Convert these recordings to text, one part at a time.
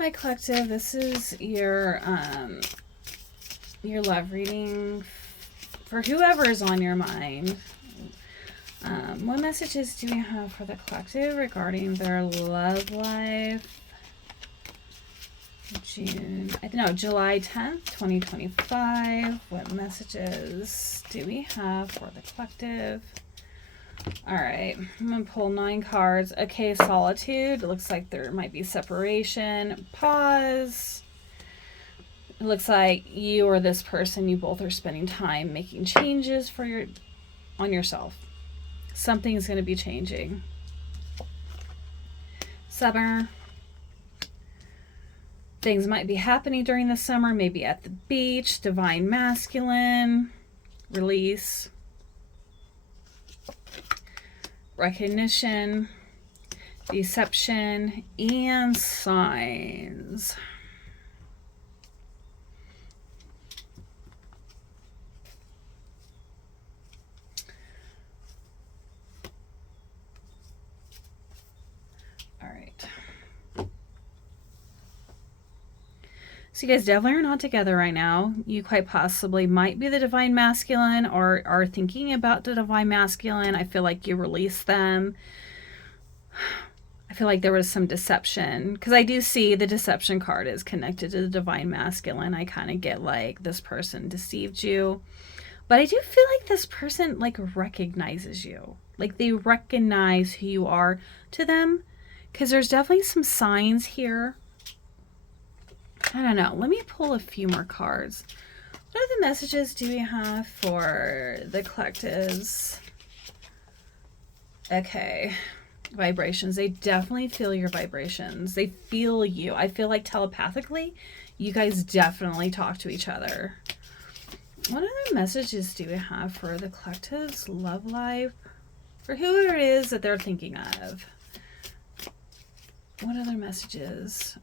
Hi Collective, this is your love reading for whoever is on your mind. What messages do we have for the collective regarding their love life? July 10th, 2025. What messages do we have for the collective? All right, I'm going to pull 9 cards. Okay, solitude. It looks like there might be separation. Pause. It looks like you or this person, you both are spending time making changes on yourself. Something's going to be changing. Summer. Things might be happening during the summer, maybe at the beach. Divine masculine. Release. Recognition. Deception. And signs. So you guys definitely are not together right now. You quite possibly might be the divine masculine or are thinking about the divine masculine. I feel like you released them. I feel like there was some deception because I do see the deception card is connected to the divine masculine. I kind of get like this person deceived you. But I do feel like this person like recognizes you. Like they recognize who you are to them because there's definitely some signs here. I don't know. Let me pull a few more cards. What other messages do we have for the collectives? Okay. Vibrations. They definitely feel your vibrations. They feel you. I feel like telepathically, you guys definitely talk to each other. What other messages do we have for the collectives' love life? For whoever it is that they're thinking of. What other messages?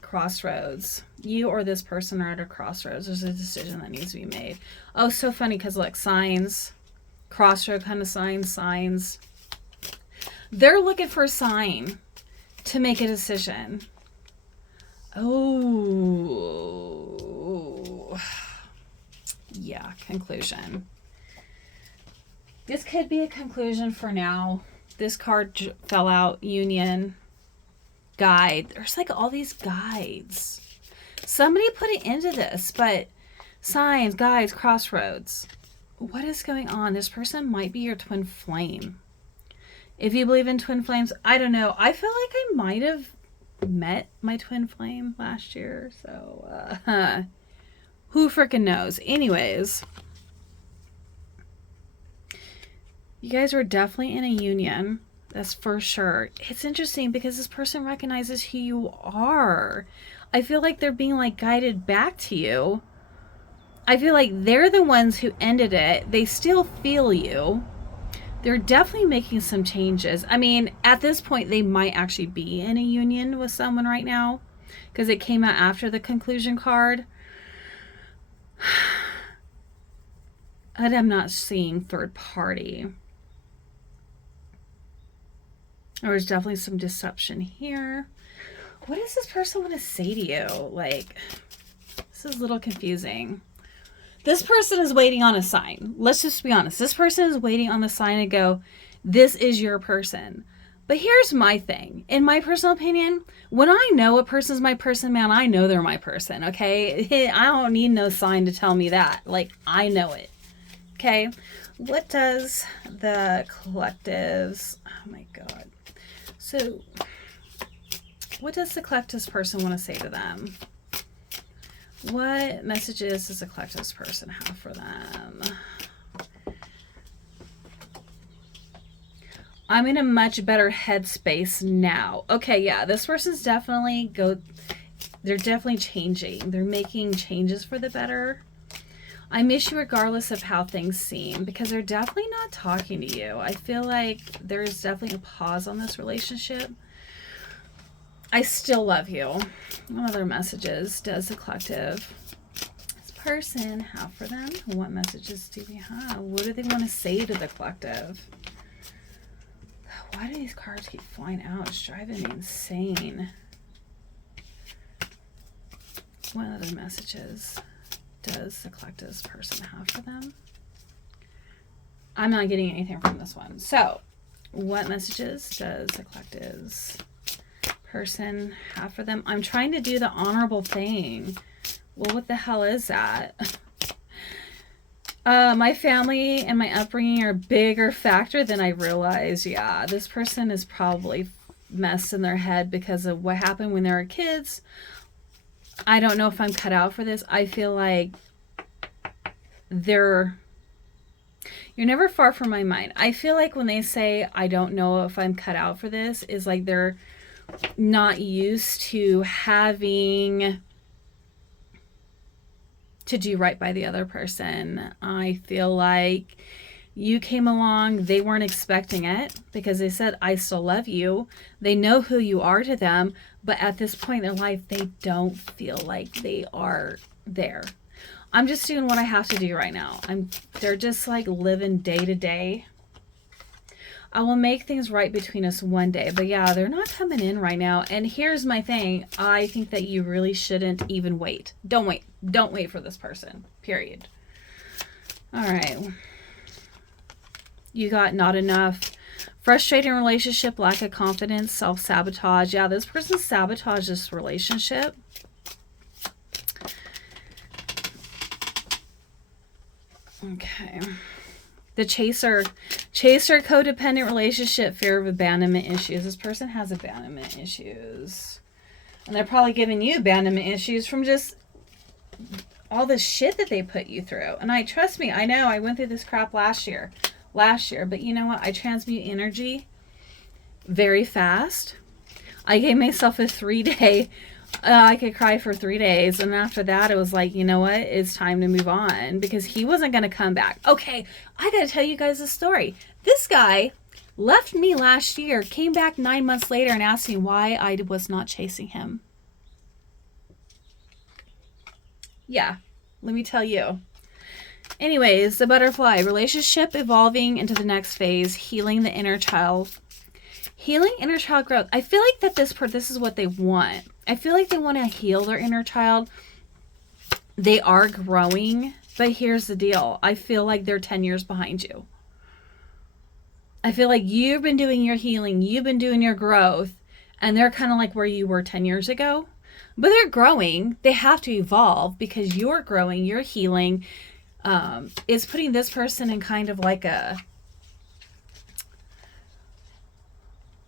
Crossroads. You or this person are at a crossroads. There's a decision that needs to be made. Oh, so funny because look, signs. Crossroad kind of signs. They're looking for a sign to make a decision. Oh. Yeah, conclusion. This could be a conclusion for now. This card fell out. Union. Guide. There's like all these guides. Somebody put it into this, but signs, guides, crossroads. What is going on? This person might be your twin flame. If you believe in twin flames, I don't know. I feel like I might have met my twin flame last year. So, who freaking knows? Anyways, you guys were definitely in a union. That's for sure. It's interesting because this person recognizes who you are. I feel like they're being like guided back to you. I feel like they're the ones who ended it. They still feel you. They're definitely making some changes. I mean, at this point, they might actually be in a union with someone right now because it came out after the conclusion card. And I'm not seeing third party. There's definitely some deception here. What does this person want to say to you? Like, this is a little confusing. This person is waiting on a sign. Let's just be honest. This person is waiting on the sign to go, this is your person. But here's my thing. In my personal opinion, when I know a person's my person, man, I know they're my person, okay? I don't need no sign to tell me that. Like, I know it. Okay? What does the collectives... Oh, my God. So, what does the collectives person want to say to them? What messages does the collectives person have for them? I'm in a much better headspace now. Okay, yeah, this person's definitely they're definitely changing. They're making changes for the better. I miss you regardless of how things seem because they're definitely not talking to you. I feel like there's definitely a pause on this relationship. I still love you. What other messages does the collective this person have for them? What messages do we have? What do they want to say to the collective? Why do these cards keep flying out? It's driving me insane. What other messages does the collective's person have for them? I'm not getting anything from this one. So, what messages does the collective's person have for them? I'm trying to do the honorable thing. Well, what the hell is that? My family and my upbringing are a bigger factor than I realized. Yeah, this person is probably messed in their head because of what happened when they were kids. I don't know if I'm cut out for this. I feel like you're never far from my mind. I feel like when they say, I don't know if I'm cut out for this, is like they're not used to having to do right by the other person. I feel like you came along, they weren't expecting it because they said, I still love you. They know who you are to them, but at this point in their life, they don't feel like they are there. I'm just doing what I have to do right now. They're just like living day to day. I will make things right between us one day. But yeah, they're not coming in right now. And here's my thing. I think that you really shouldn't even wait. Don't wait. Don't wait for this person. Period. All right. You got not enough. Frustrating relationship, lack of confidence, self-sabotage. Yeah, this person sabotaged this relationship. Okay. The chaser, codependent relationship, fear of abandonment issues. This person has abandonment issues. And they're probably giving you abandonment issues from just all the shit that they put you through. And trust me, I know I went through this crap last year, but you know what? I transmute energy very fast. I gave myself a 3-day, I could cry for 3 days. And after that, it was like, you know what? It's time to move on because he wasn't going to come back. Okay, I got to tell you guys a story. This guy left me last year, came back 9 months later and asked me why I was not chasing him. Yeah, let me tell you. Anyways, the butterfly, relationship evolving into the next phase, healing the inner child. Healing inner child growth. I feel like that this is what they want. I feel like they want to heal their inner child. They are growing, but here's the deal. I feel like they're 10 years behind you. I feel like you've been doing your healing, you've been doing your growth, and they're kind of like where you were 10 years ago. But they're growing. They have to evolve because you're growing, you're healing. It's putting this person in kind of like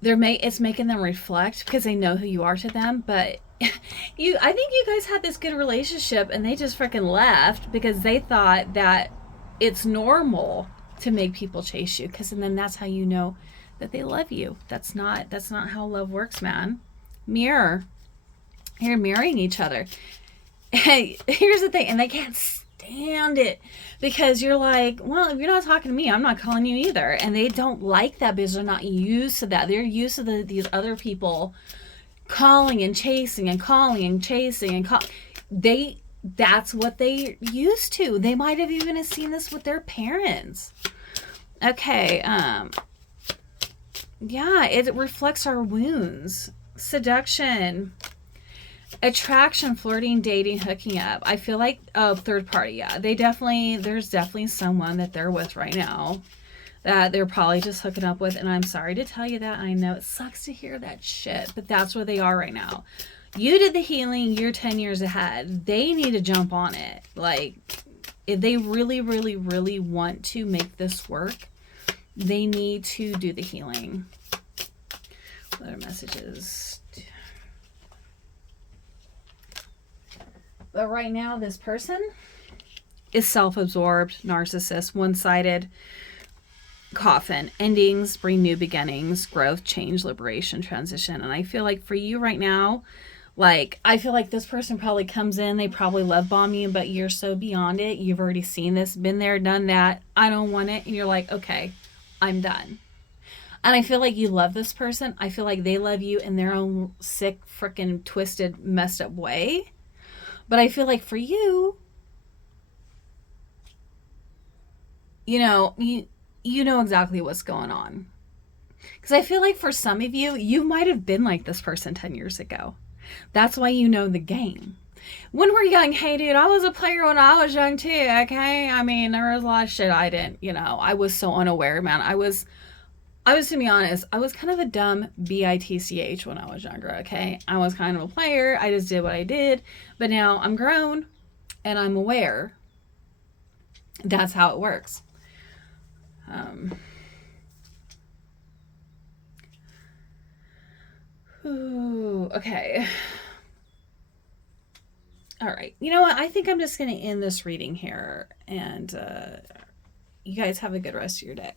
it's making them reflect because they know who you are to them. But I think you guys had this good relationship and they just freaking left because they thought that it's normal to make people chase you, and then that's how you know that they love you. That's not how love works, man. Mirror. You're mirroring each other. Hey, here's the thing, and they can't stand it because you're like, well, if you're not talking to me, I'm not calling you either. And they don't like that because they're not used to that. They're used to these other people calling and chasing and calling and chasing and that's what they used to. They might have even seen this with their parents. Okay, yeah, it reflects our wounds. Seduction, attraction, flirting, dating, hooking up. I feel like third party. Yeah, there's definitely someone that they're with right now that they're probably just hooking up with. And I'm sorry to tell you that. I know it sucks to hear that shit, but that's where they are right now. You did the healing. You're 10 years ahead. They need to jump on it. Like, if they really, really, really want to make this work, they need to do the healing. What other messages? But right now, this person is self-absorbed, narcissist, one-sided, coffin. Endings bring new beginnings, growth, change, liberation, transition. And I feel like for you right now, I feel like this person probably comes in, they probably love bomb you, but you're so beyond it. You've already seen this, been there, done that. I don't want it. And you're like, okay, I'm done. And I feel like you love this person. I feel like they love you in their own sick, freaking twisted, messed up way. But I feel like for you, you know exactly what's going on. Because I feel like for some of you, you might have been like this person 10 years ago. That's why you know the game. When we're young, hey dude, I was a player when I was young too, okay? I mean, there was a lot of shit I didn't, I was so unaware, man. I was to be honest, I was kind of a dumb bitch when I was younger, okay? I was kind of a player. I just did what I did. But now I'm grown and I'm aware. That's how it works. Um, ooh, okay. All right. You know what? I think I'm just going to end this reading here. And you guys have a good rest of your day.